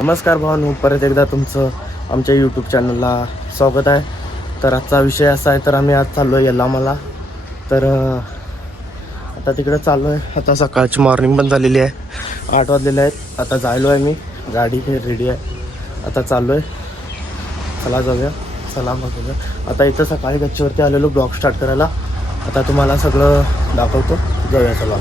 नमस्कार भावांनो, परत एकदा तुमचं आमच्या यूट्यूब चॅनलला स्वागत आहे. तर आजचा विषय असा आहे, तर आम्ही आज चाललो आहे यल्लामाला. तर आता तिकडे चाललो आहे. आता सकाळची मॉर्निंग पण झालेली आहे, 8 वाजलेले आहेत. आता जायलो आहे मी, गाडी रेडी आहे, आता चाललो आहे. चला जाऊया, चला बघूया. आता इथं सकाळी गच्चीवरती आलेलो ब्लॉग स्टार्ट करायला. आता तुम्हाला सगळं दाखवतो, जाऊया चला.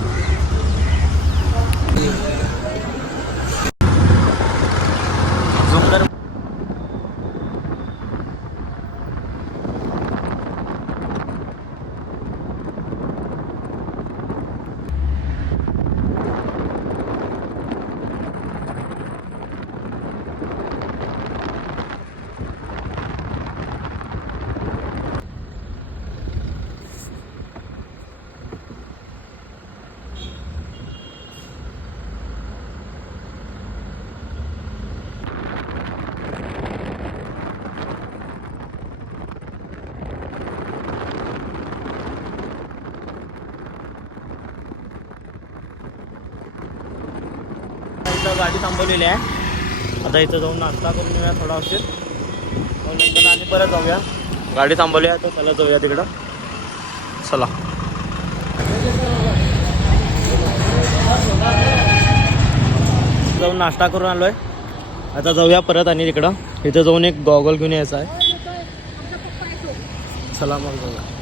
गाडी थांबवलेली आहे. आता इथं जाऊन नाश्ता करून येऊया थोडा उशीर, मग नंतर आणि परत जाऊया. गाडी थांबवली आहे, तर चला जाऊया तिकडं. चला जाऊन नाश्ता करून आलोय. आता जाऊया परत आणि तिकडं. इथं जाऊन एक गॉगल घेऊन यायचा आहे. चला मग जाऊया.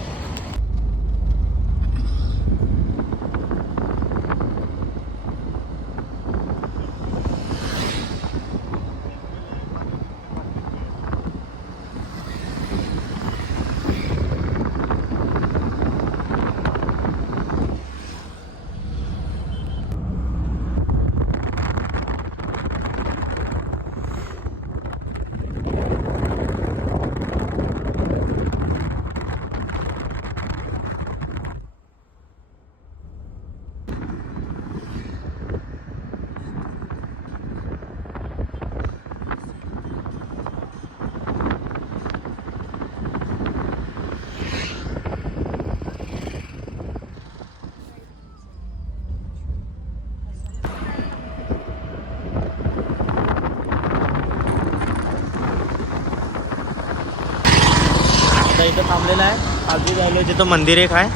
इथं थांबलेलं आहे. आधी जायलो जिथं मंदिर एक आहे,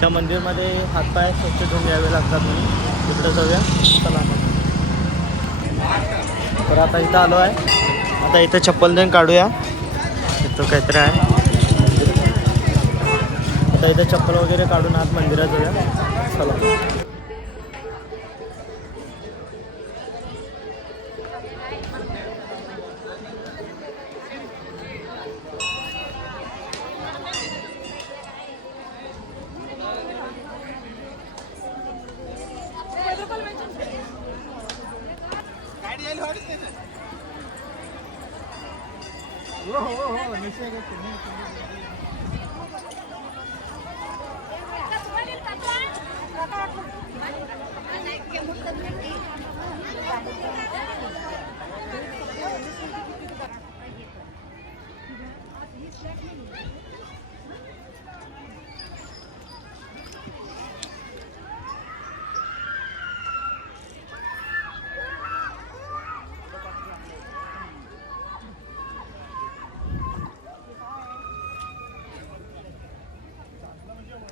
त्या मंदिरमध्ये हातपाय स्वच्छ धुवून घ्यावे लागतात म्हणून तिकडं जाऊया. चला तर आता इथं आलो आहे. आता इथं चप्पल देऊन काढूया. इथं काहीतरी आहे. आता इथं चप्पल वगैरे काढून आत मंदिरात जाऊया. चला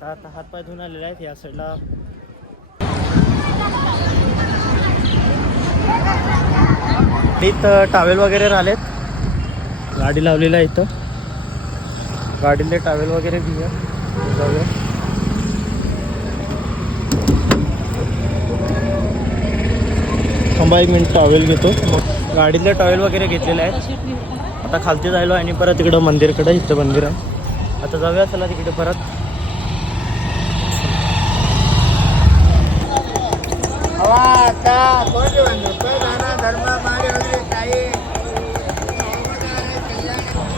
आता हातपाय धुवून आलेले आहेत. या साईडला इथं टावेल वगैरे राहिलेत. गाडी लावलेला आहे इथं. गाडीले टावेल वगैरे घेऊया, जाऊया. थांबा 1 मिनिट, टावेल घेतो. गाडीतले टावेल वगैरे घेतलेले आहेत. आता खालती जायलो आणि परत तिकडं मंदिरकडे. इथं मंदिर आहे. आता जाऊया चला तिकडे परत.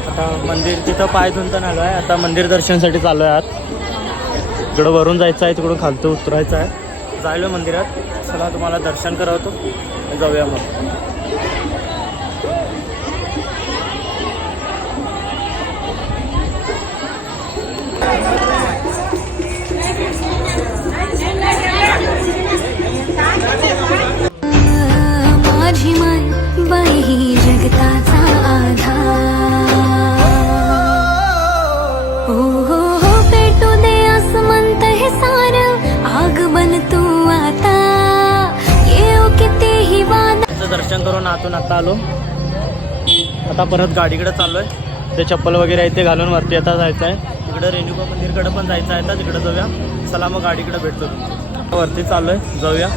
आता मंदिर तिथं पाय धुवून आलो आहे. आता मंदिर दर्शनासाठी चालू आहे. आत इकडं वरून जायचं आहे, तिकडून खालतं उतरायचं आहे. जायलो मंदिरात. चला तुम्हाला दर्शन करवतो, जाऊया मग. जगताचा आधार. हो हो हो पेटू दे आसमंत हे सार, आग बन तू आता, येऊ कितीही वाद. दर्शन करून आतून आता आलो. आता परत गाडीकडे चाललोय. ते चप्पल वगैरे आहे ते घालून वरती आता जायचं आहे. तिकडे रेणुका मंदिरकडे पण जायचं आहे. तर तिकडे जाऊया. चला मग गाडीकडे भेटतो. वरती चाललोय, जाऊया.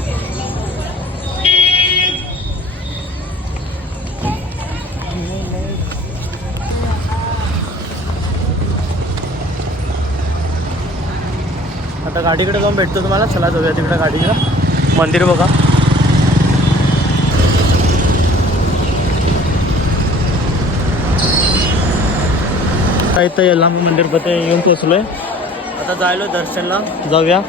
आता गाडीकडे जाऊन भेटतो तुम्हाला. चला जाऊया तिकडे गाडीकडे. मंदिर बघा. इथं याला मंदिर पते येऊन पोचलोय. आता जायलो दर्शनला. जाऊया.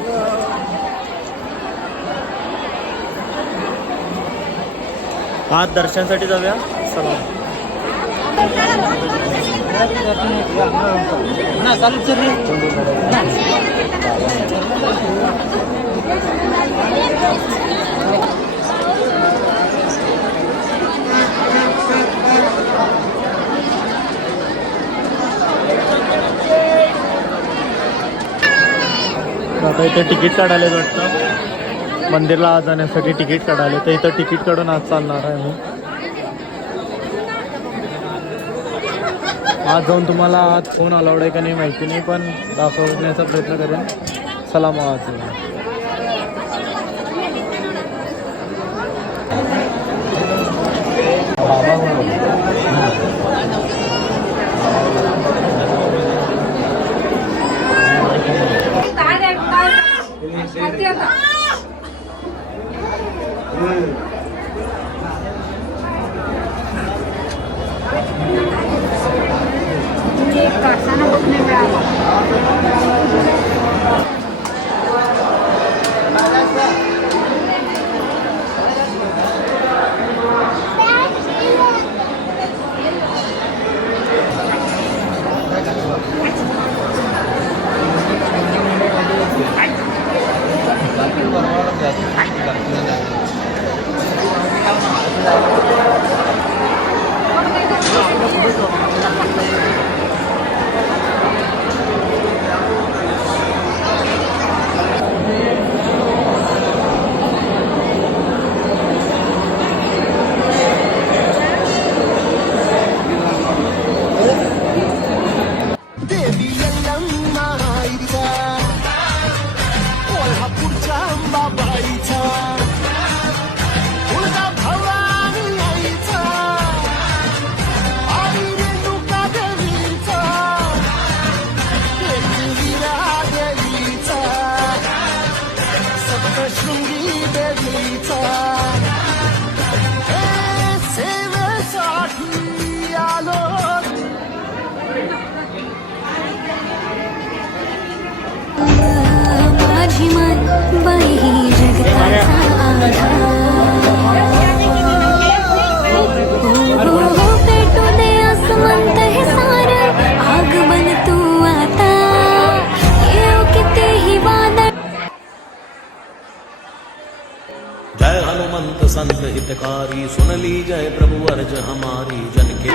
आज दर्शनासाठी जाऊया. चला. आता इथे तिकीट काढायला वाटतं. मंदिरला जाण्यासाठी तिकीट काढायला. तर इथं तिकीट काढून आज चालणार आहे मी. आज जाऊन तुम्हाला आज फोन अलाउड आहे का नाही माहिती नाही, पण दाखवण्याचा प्रयत्न करेन. चला मग आज माझी मन बाई ही जगताचा आधार. हो हो पेटू दे आसमंत हे सार, आग बन तू आता, येऊ कितीही वादळ. जय हनुमंत संत हितकारी, सुनली जय प्रभु अर्ज हमारी. जन के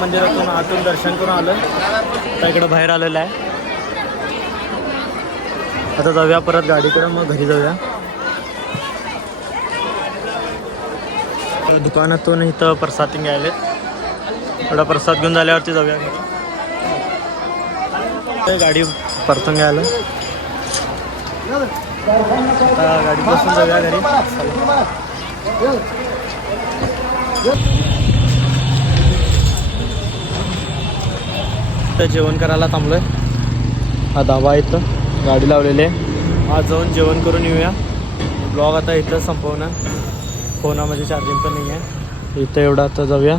मंदिरातून आतून दर्शन करून आलं. तर इकडं बाहेर आलेलं आहे. आता जाऊया परत गाडीकडे, मग घरी जाऊया. दुकानातून इथं प्रसाद घ्यायले. थोडा प्रसाद घेऊन झाल्यावरती जाऊया घरी. गाडी परतून घ्यायला. आता गाडी बसून जाऊया घरी. तर जेवण करायला थांबलोय. हा धाबा इथं गाडी लावलेली आहे. आज जाऊन जेवण करून येऊया. ब्लॉग आता इथं संपवणार. फोनामध्ये चार्जिंग पण नाही आहे. इथं एवढं आता जाऊया,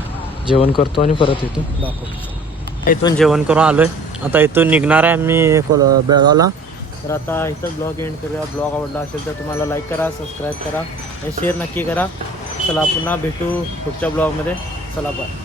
जेवण करतो आणि परत येतो दाखवतो. इथून जेवण करून आलोय. आता इथून निघणार आहे मी बेळगावला. तर आता इथं ब्लॉग एंड करूया. ब्लॉग आवडला असेल तर तुम्हाला लाईक करा, सबस्क्राईब करा आणि शेअर नक्की करा. चला पुन्हा भेटू पुढच्या ब्लॉगमध्ये. चला बाय.